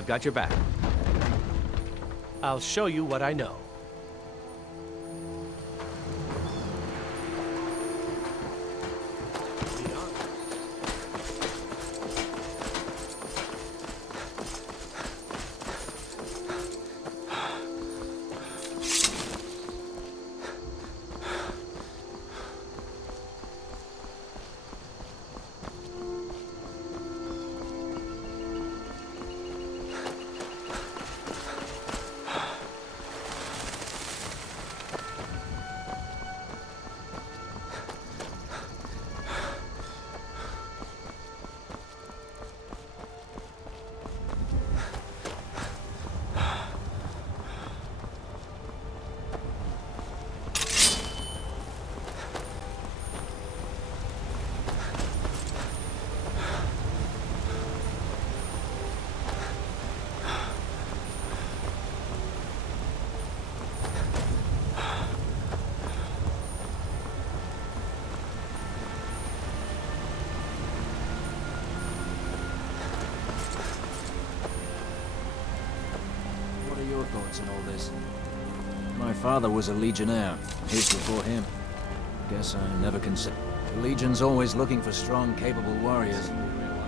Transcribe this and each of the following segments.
I've got your back. I'll show you what I know. Your thoughts on all this? My father was a legionnaire. His before him. Guess I never considered. The Legion's always looking for strong, capable warriors.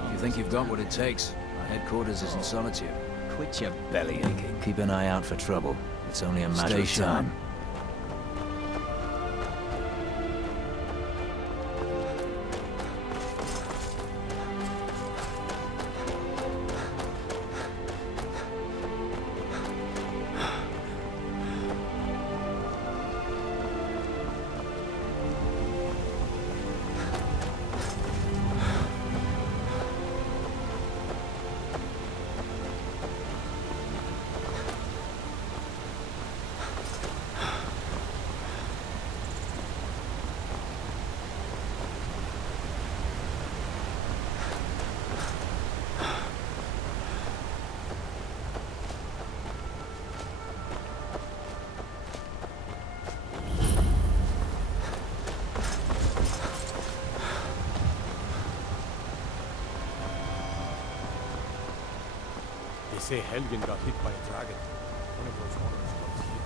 If you think you've got what it takes, our headquarters is in Solitude. Quit your belly aching. Keep an eye out for trouble. It's only a matter of time. They say Helgen got hit by a dragon. One of those horrors got hit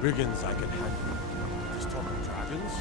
really bad. Brigands I can handle. Just talking dragons?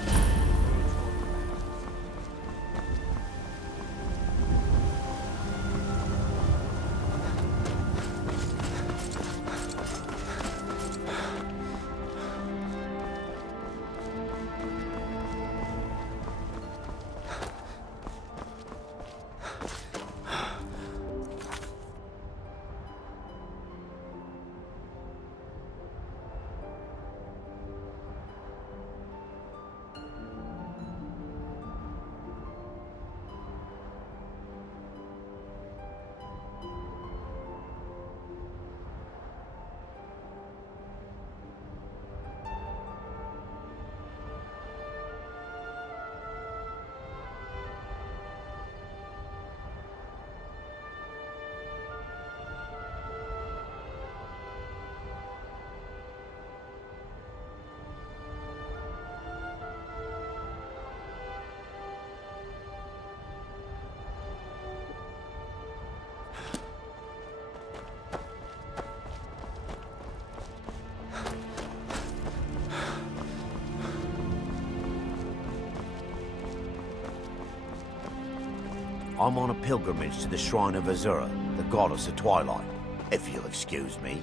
I'm on a pilgrimage to the shrine of Azura, the goddess of twilight, if you'll excuse me.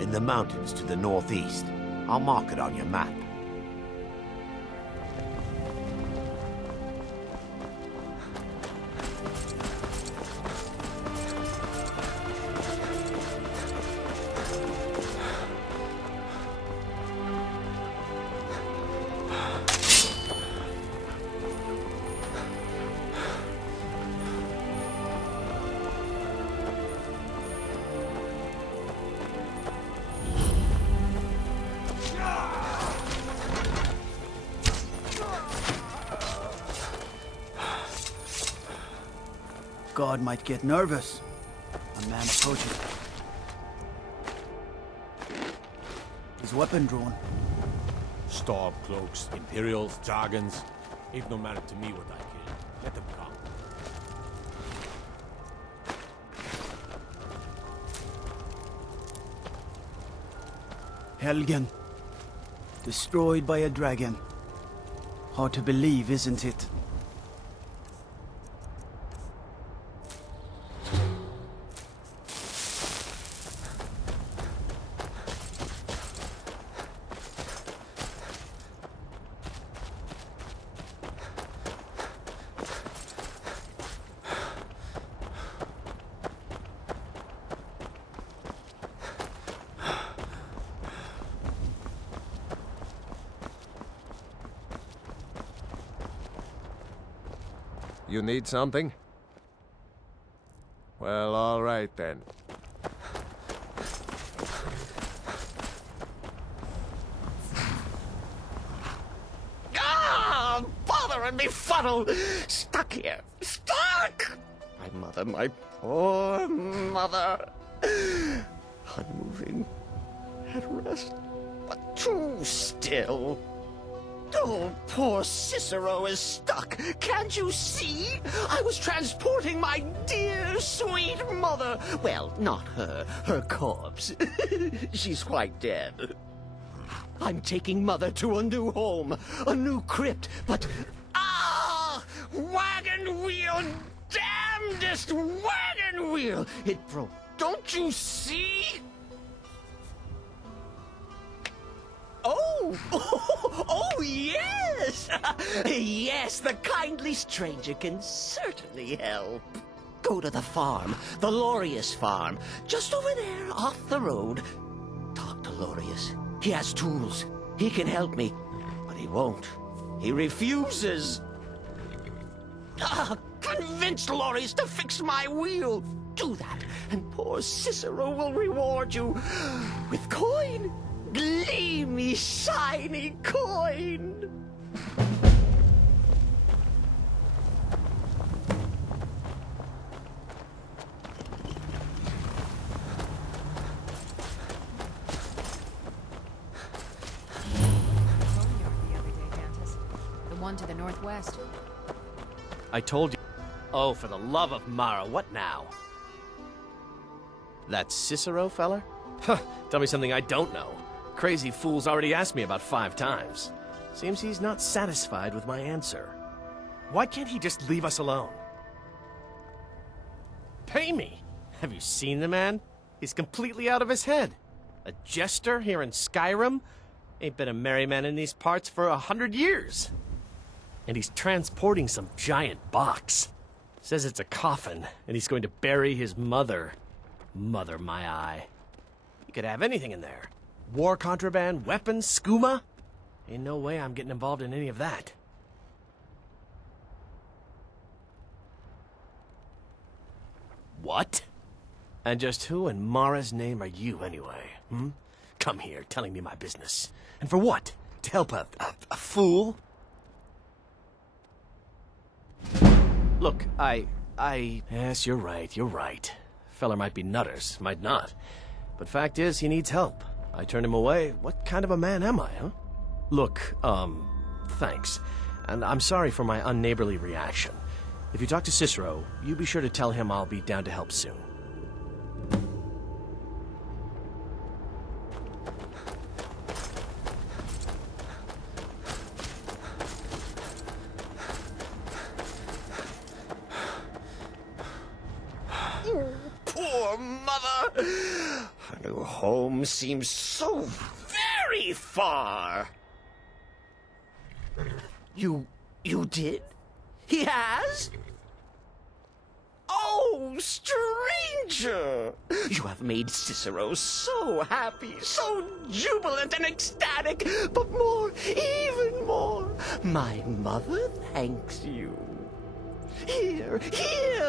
In the mountains to the northeast. I'll mark it on your map. god might get nervous. A man approaching. His weapon drawn. Storm cloaks, Imperials, dragons. It no matter to me what I kill. Let them come. Helgen. Destroyed by a dragon. Hard to believe, isn't it? You need something? Well, all right then. Ah! Bother and befuddle! Stuck here! Stuck! My poor mother. Unmoving. At rest. But too still. Oh, poor Cicero is stuck. Can't you see? I was transporting my dear, sweet mother. Well, not her. Her corpse. She's quite dead. I'm taking Mother to a new home, a new crypt, but... Ah! Wagon wheel! Damnedest wagon wheel! It broke. Don't you see? Oh, yes! Yes, the kindly stranger can certainly help. Go to the farm, the Lorius farm, just over there off the road. Talk to Lorius. He has tools. He can help me, but he won't. He refuses. Convince Lorius to fix my wheel. Do that, and poor Cicero will reward you with coin. Gleamy, shiny coin! The one to the northwest. I told you. Oh, for the love of Mara, what now? That Cicero feller? Huh, tell me something I don't know. Crazy fool's already asked me about 5 times. Seems he's not satisfied with my answer. Why can't he just leave us alone? Pay me? Have you seen the man? He's completely out of his head. A jester here in Skyrim? Ain't been a merry man in these parts for 100 years. And he's transporting some giant box. Says it's a coffin, and he's going to bury his mother. Mother, my eye. He could have anything in there. War contraband, weapons, skooma? Ain't no way I'm getting involved in any of that. What? And just who in Mara's name are you, anyway? Hmm? Come here, telling me my business. And for what? To help a fool? Look, Yes, you're right. Feller might be nutters, might not. But fact is, he needs help. I turned him away. What kind of a man am I, huh? Look, thanks. And I'm sorry for my unneighborly reaction. If you talk to Cicero, you be sure to tell him I'll be down to help soon. Poor mother! Her new home seems so very far. You did? He has? Oh, stranger! You have made Cicero so happy, so jubilant and ecstatic, but more, even more, my mother thanks you. Here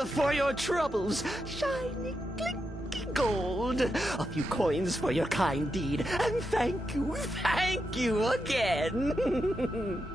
for your troubles, shiny, clinky gold. A few coins for your kind deed, and thank you again.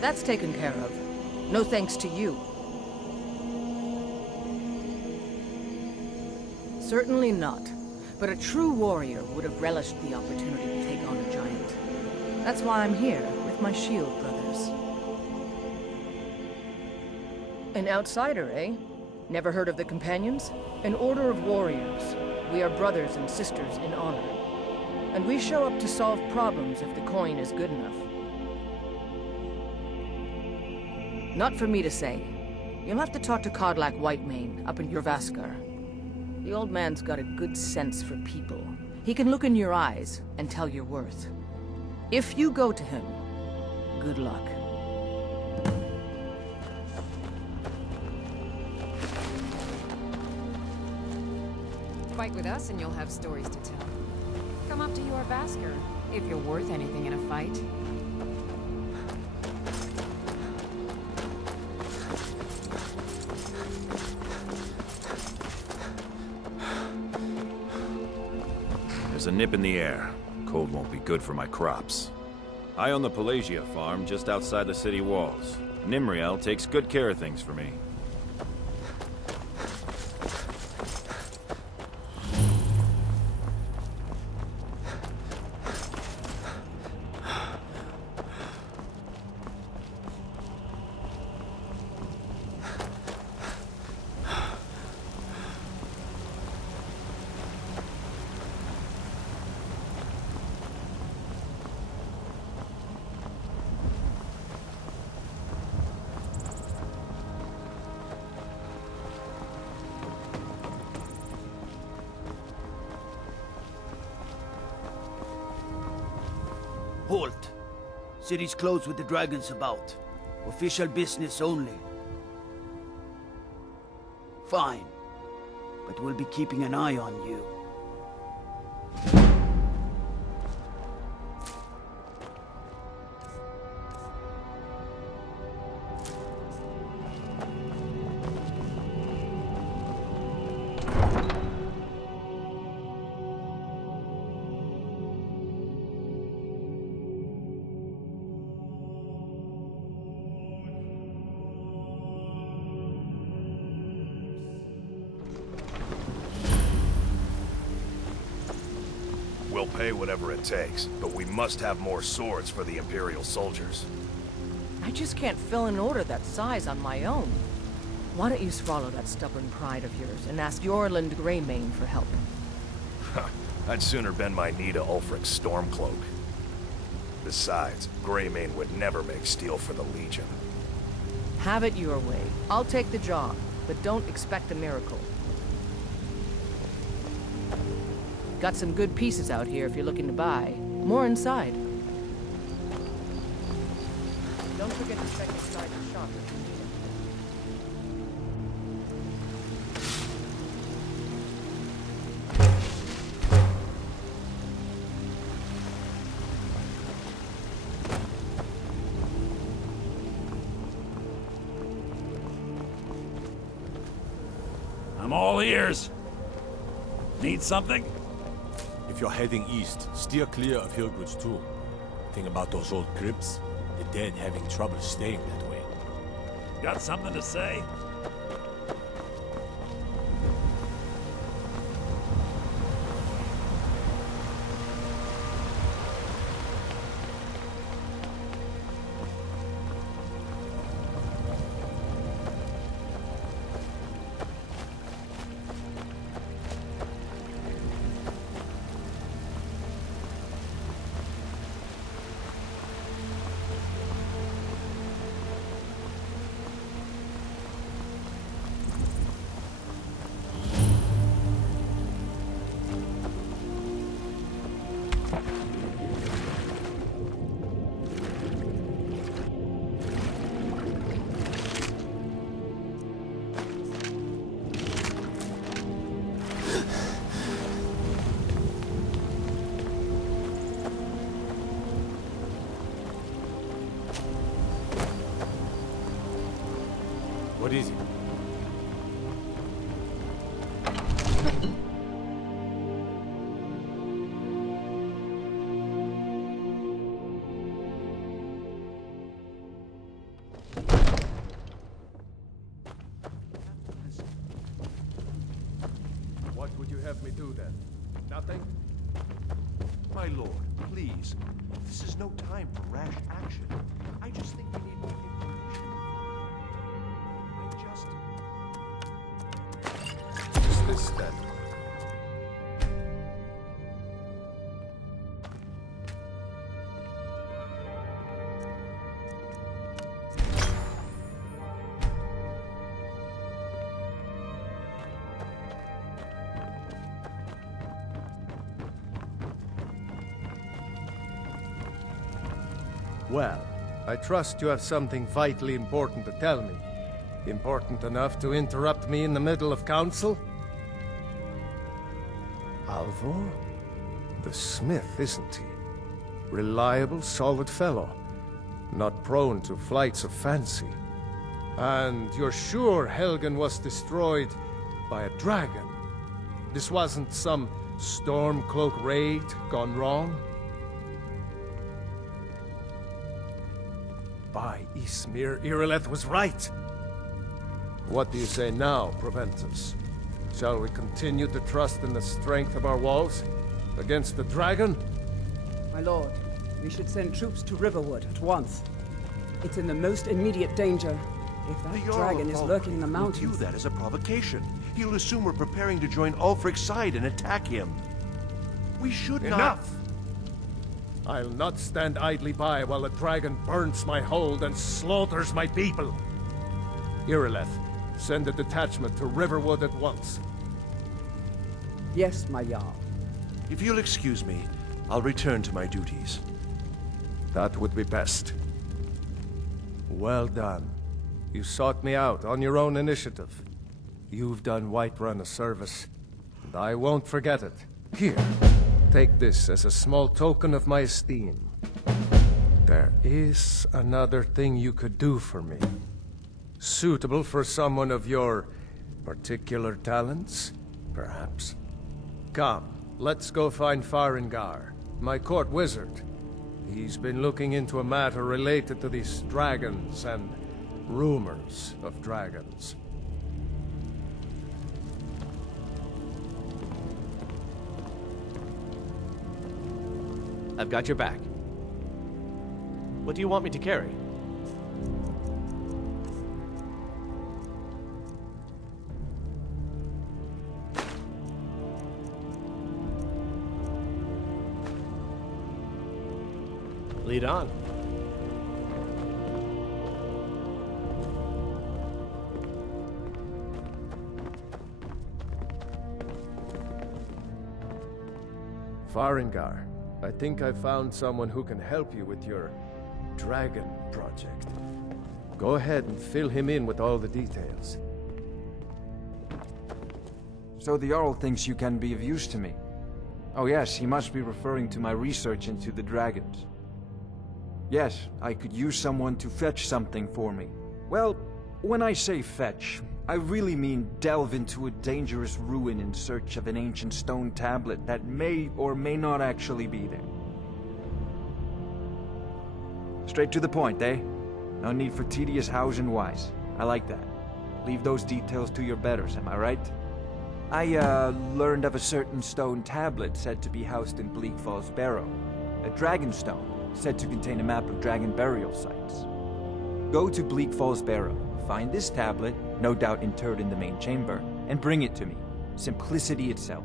That's taken care of. No thanks to you. Certainly not. But a true warrior would have relished the opportunity to take on a giant. That's why I'm here, with my shield brothers. An outsider, eh? Never heard of the Companions? An order of warriors. We are brothers and sisters in honor. And we show up to solve problems if the coin is good enough. Not for me to say. You'll have to talk to Kodlak Whitemane up in Jorvaskar. The old man's got a good sense for people. He can look in your eyes and tell your worth. If you go to him, good luck. Fight with us and you'll have stories to tell. Come up to your Vasker, if you're worth anything in a fight. There's a nip in the air. Cold won't be good for my crops. I own the Pelagia farm just outside the city walls. Nimriel takes good care of things for me. Halt! City's closed with the dragons about. Official business only. Fine. But we'll be keeping an eye on you. We'll pay whatever it takes, but we must have more swords for the Imperial soldiers. I just can't fill an order that size on my own. Why don't you swallow that stubborn pride of yours and ask Yorland Greymane for help? I'd sooner bend my knee to Ulfric's Stormcloak. Besides, Greymane would never make steel for the Legion. Have it your way. I'll take the job, but don't expect a miracle. Got some good pieces out here if you're looking to buy. More inside. Don't forget to check inside the shop if you need it. I'm all ears. Need something? If you're heading east, steer clear of Hillgrid's tomb. Think about those old crypts. The dead having trouble staying that way. Got something to say? What is it? have me do then? Nothing? My lord, please. This is no time for rash action. I just think we need more information. What's this then? Well, I trust you have something vitally important to tell me. Important enough to interrupt me in the middle of council? Alvor? The smith, isn't he? Reliable, solid fellow. Not prone to flights of fancy. And you're sure Helgen was destroyed by a dragon? This wasn't some Stormcloak raid gone wrong? By Ismir, Irileth was right. What do you say now, Proventus? Shall we continue to trust in the strength of our walls against the dragon? My lord, we should send troops to Riverwood at once. It's in the most immediate danger. If that dragon is lurking in the mountains... Will view that as a provocation. He'll assume we're preparing to join Ulfric's side and attack him. We should not... Enough! I'll not stand idly by while the dragon burns my hold and slaughters my people. Irileth, send a detachment to Riverwood at once. Yes, my Jarl. If you'll excuse me, I'll return to my duties. That would be best. Well done. You sought me out on your own initiative. You've done Whiterun a service, and I won't forget it. Here, take this as a small token of my esteem. There is another thing you could do for me. Suitable for someone of your particular talents, perhaps. Come, let's go find Farengar, my court wizard. He's been looking into a matter related to these dragons and rumors of dragons. I've got your back. What do you want me to carry? Lead on. Farengar, I think I found someone who can help you with your dragon project. Go ahead and fill him in with all the details. So the Jarl thinks you can be of use to me. Oh yes, he must be referring to my research into the dragons. Yes, I could use someone to fetch something for me. Well, when I say fetch, I really mean delve into a dangerous ruin in search of an ancient stone tablet that may or may not actually be there. Straight to the point, eh? No need for tedious hows and whys. I like that. Leave those details to your betters, am I right? I, learned of a certain stone tablet said to be housed in Bleak Falls Barrow. A dragon stone, said to contain a map of dragon burial sites. Go to Bleak Falls Barrow, find this tablet, no doubt interred in the main chamber, and bring it to me. Simplicity itself.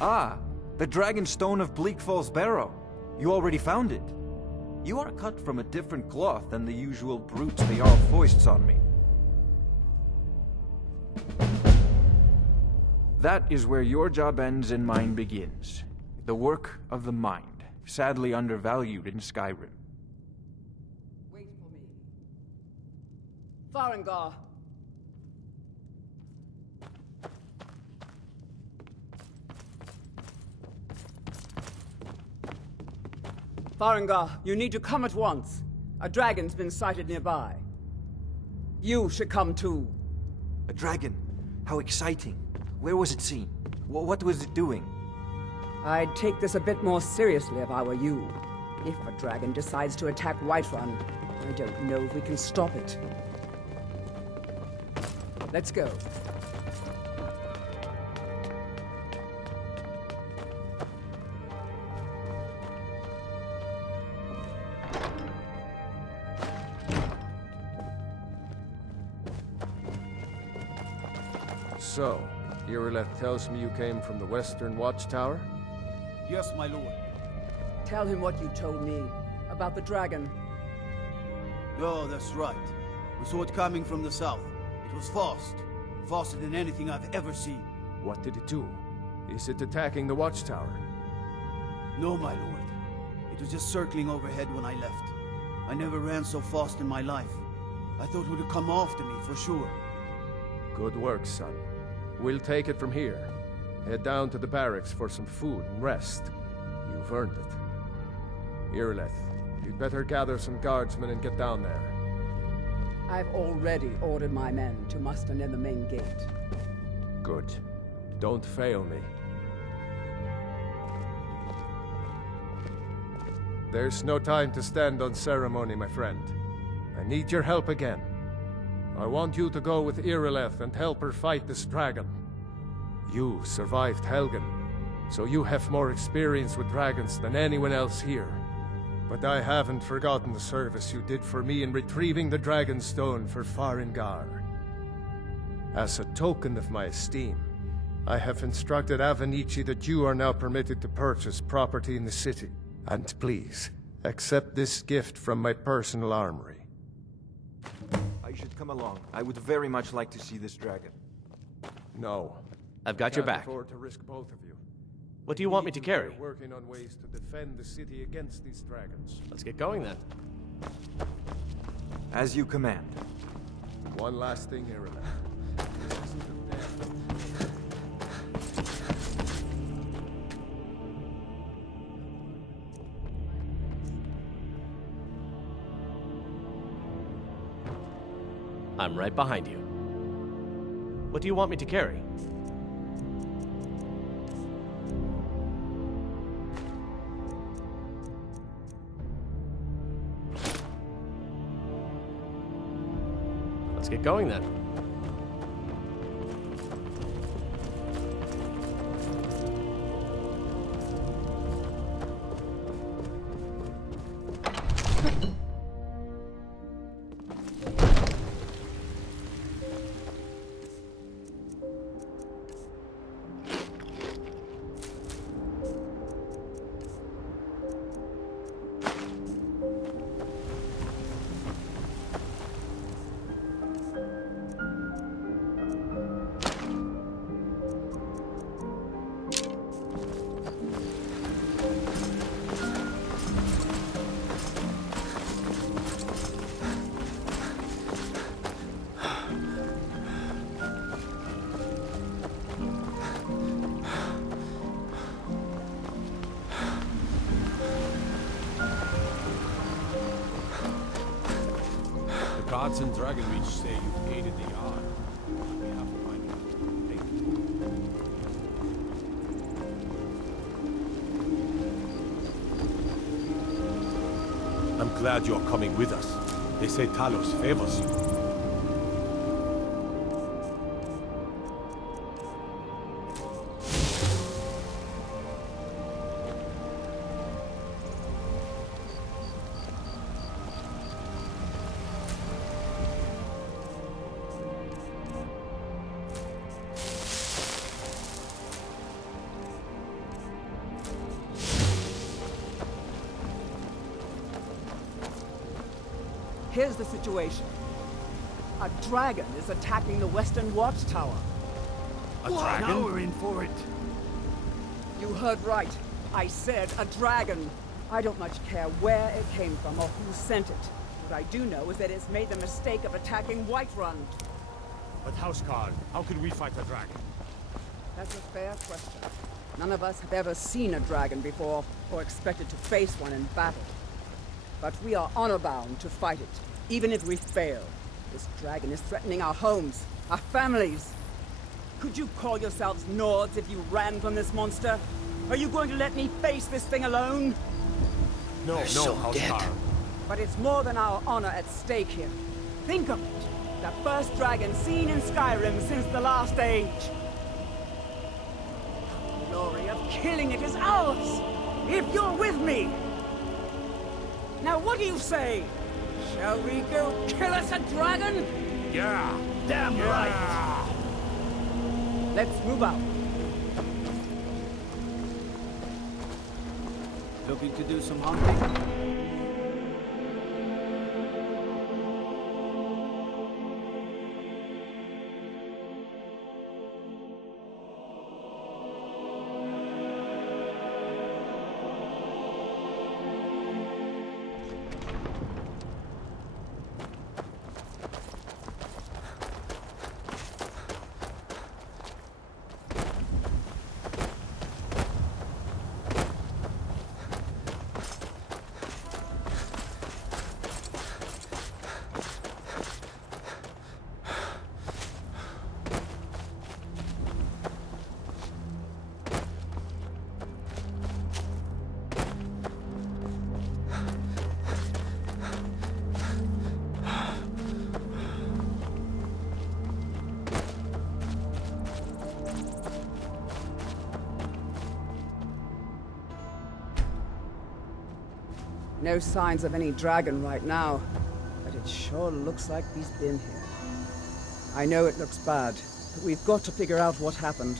Ah, the dragon stone of Bleak Falls Barrow. You already found it. You are cut from a different cloth than the usual brutes the Jarl foists on me. That is where your job ends and mine begins. The work of the mind, sadly undervalued in Skyrim. Wait for me. Farengar. Farengar, you need to come at once. A dragon's been sighted nearby. You should come too. A dragon? How exciting. Where was it seen? What was it doing? I'd take this a bit more seriously if I were you. If a dragon decides to attack Whiterun, I don't know if we can stop it. Let's go. So, Irileth tells me you came from the Western Watchtower? Yes, my lord. Tell him what you told me about the dragon. Oh, that's right. We saw it coming from the south. It was fast. Faster than anything I've ever seen. What did it do? Is it attacking the Watchtower? No, my lord. It was just circling overhead when I left. I never ran so fast in my life. I thought it would come after me, for sure. Good work, son. We'll take it from here. Head down to the barracks for some food and rest. You've earned it. Irileth, you'd better gather some guardsmen and get down there. I've already ordered my men to muster near the main gate. Good. Don't fail me. There's no time to stand on ceremony, my friend. I need your help again. I want you to go with Irileth and help her fight this dragon. You survived Helgen, so you have more experience with dragons than anyone else here. But I haven't forgotten the service you did for me in retrieving the Dragon Stone for Farengar. As a token of my esteem, I have instructed Avenici that you are now permitted to purchase property in the city. And please, accept this gift from my personal armory. I should come along. I would very much like to see this dragon. No. I've got your back. I can't afford to risk both of you. What do you want me to carry? We're working on ways to defend the city against these dragons. Let's get going then. As you command. One last thing, Irileth. I'm right behind you. What do you want me to carry? Let's get going then. The gods in Dragonreach say you've aided the Yard. We have to find you. I'm glad you're coming with us. They say Talos favors you. Here's the situation. A dragon is attacking the Western Watchtower. A dragon? Now we're in for it. You heard right. I said a dragon. I don't much care where it came from or who sent it. What I do know is that it's made the mistake of attacking Whiterun. But Housecarl, how could we fight a dragon? That's a fair question. None of us have ever seen a dragon before, or expected to face one in battle. But we are honor-bound to fight it, even if we fail. This dragon is threatening our homes, our families. Could you call yourselves Nords if you ran from this monster? Are you going to let me face this thing alone? No, Housecarl. But it's more than our honor at stake here. Think of it. The first dragon seen in Skyrim since the Last Age. The glory of killing it is ours, if you're with me. Now what do you say? Shall we go kill us a dragon? Yeah! Damn right! Let's move out. Looking to do some hunting? No signs of any dragon right now, but it sure looks like he's been here. I know it looks bad, but we've got to figure out what happened,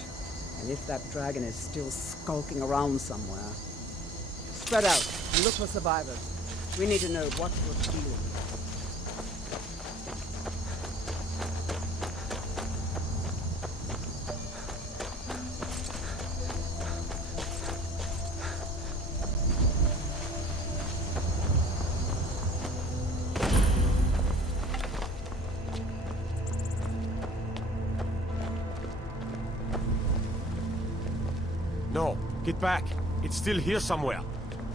and if that dragon is still skulking around somewhere. Spread out and look for survivors. We need to know what we're dealing with. No, get back. It's still here somewhere.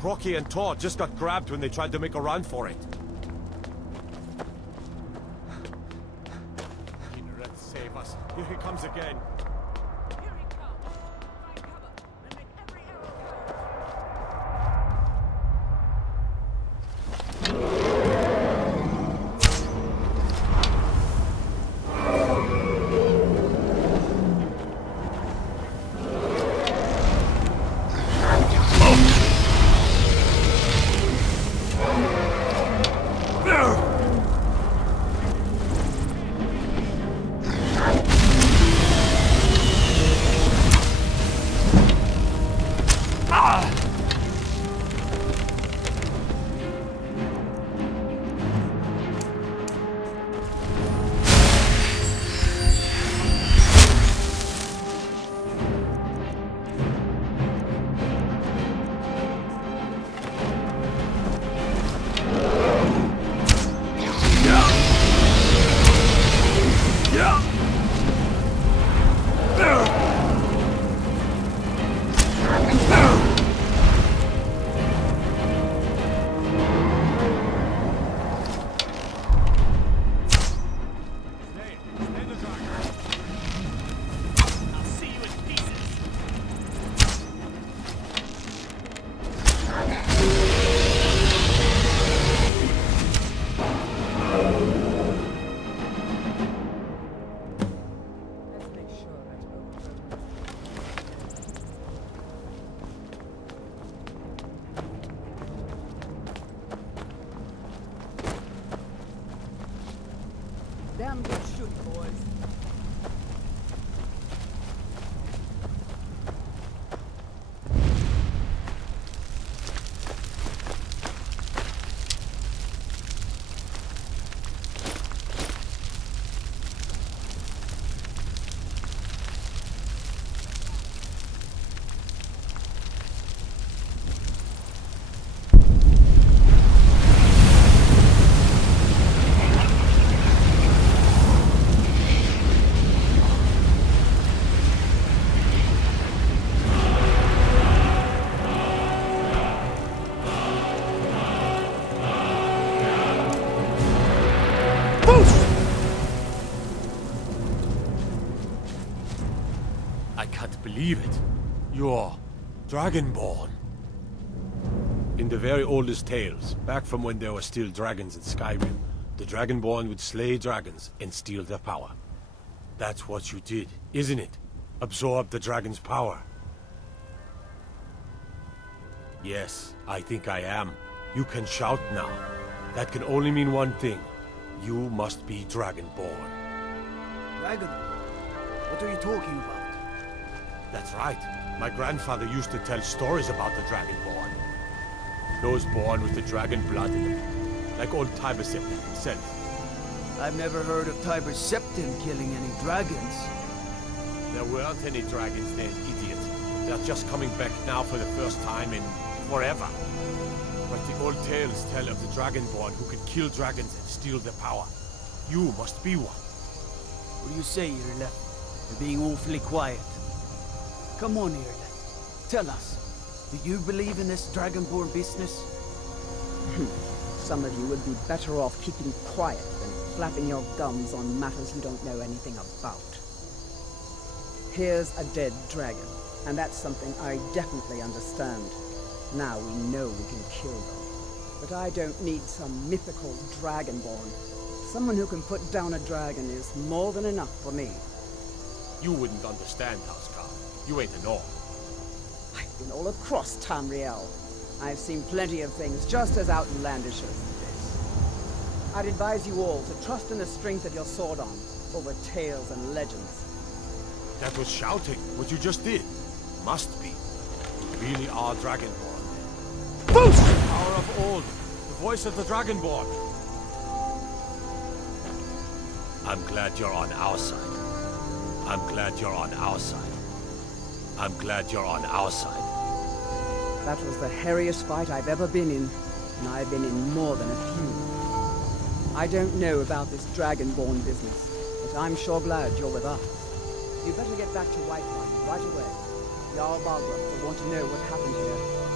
Rocky and Todd just got grabbed when they tried to make a run for it. Kinneret, save us. Here he comes again. Damn good shooting, boys. I can't believe it. You're Dragonborn. In the very oldest tales, back from when there were still dragons in Skyrim, the Dragonborn would slay dragons and steal their power. That's what you did, isn't it? Absorb the dragon's power. Yes, I think I am. You can shout now. That can only mean one thing. You must be Dragonborn. Dragon? What are you talking about? That's right. My grandfather used to tell stories about the Dragonborn. Those born with the dragon blood in them. Like old Tiber Septim himself. I've never heard of Tiber Septim killing any dragons. There weren't any dragons then, idiot. They're just coming back now for the first time in forever. But the old tales tell of the Dragonborn who can kill dragons and steal their power. You must be one. What do you say, Irle? You're being awfully quiet. Come on, Irle. Tell us. Do you believe in this Dragonborn business? Some of you would be better off keeping quiet than flapping your gums on matters you don't know anything about. Here's a dead dragon, and that's something I definitely understand. Now we know we can kill them. But I don't need some mythical Dragonborn. Someone who can put down a dragon is more than enough for me. You wouldn't understand, Housecarl. You ain't a Norn. I've been all across Tamriel. I've seen plenty of things just as outlandish as this. I'd advise you all to trust in the strength of your sword arm over tales and legends. That was shouting, what you just did. Must be. You really are Dragonborn. Boost! Power of old. The voice of the Dragonborn. I'm glad you're on our side. I'm glad you're on our side. I'm glad you're on our side. That was the hairiest fight I've ever been in, and I've been in more than a few. I don't know about this Dragonborn business, but I'm sure glad you're with us. You better get back to Whiterun right away. Jarl Balgruuf will want to know what happened here.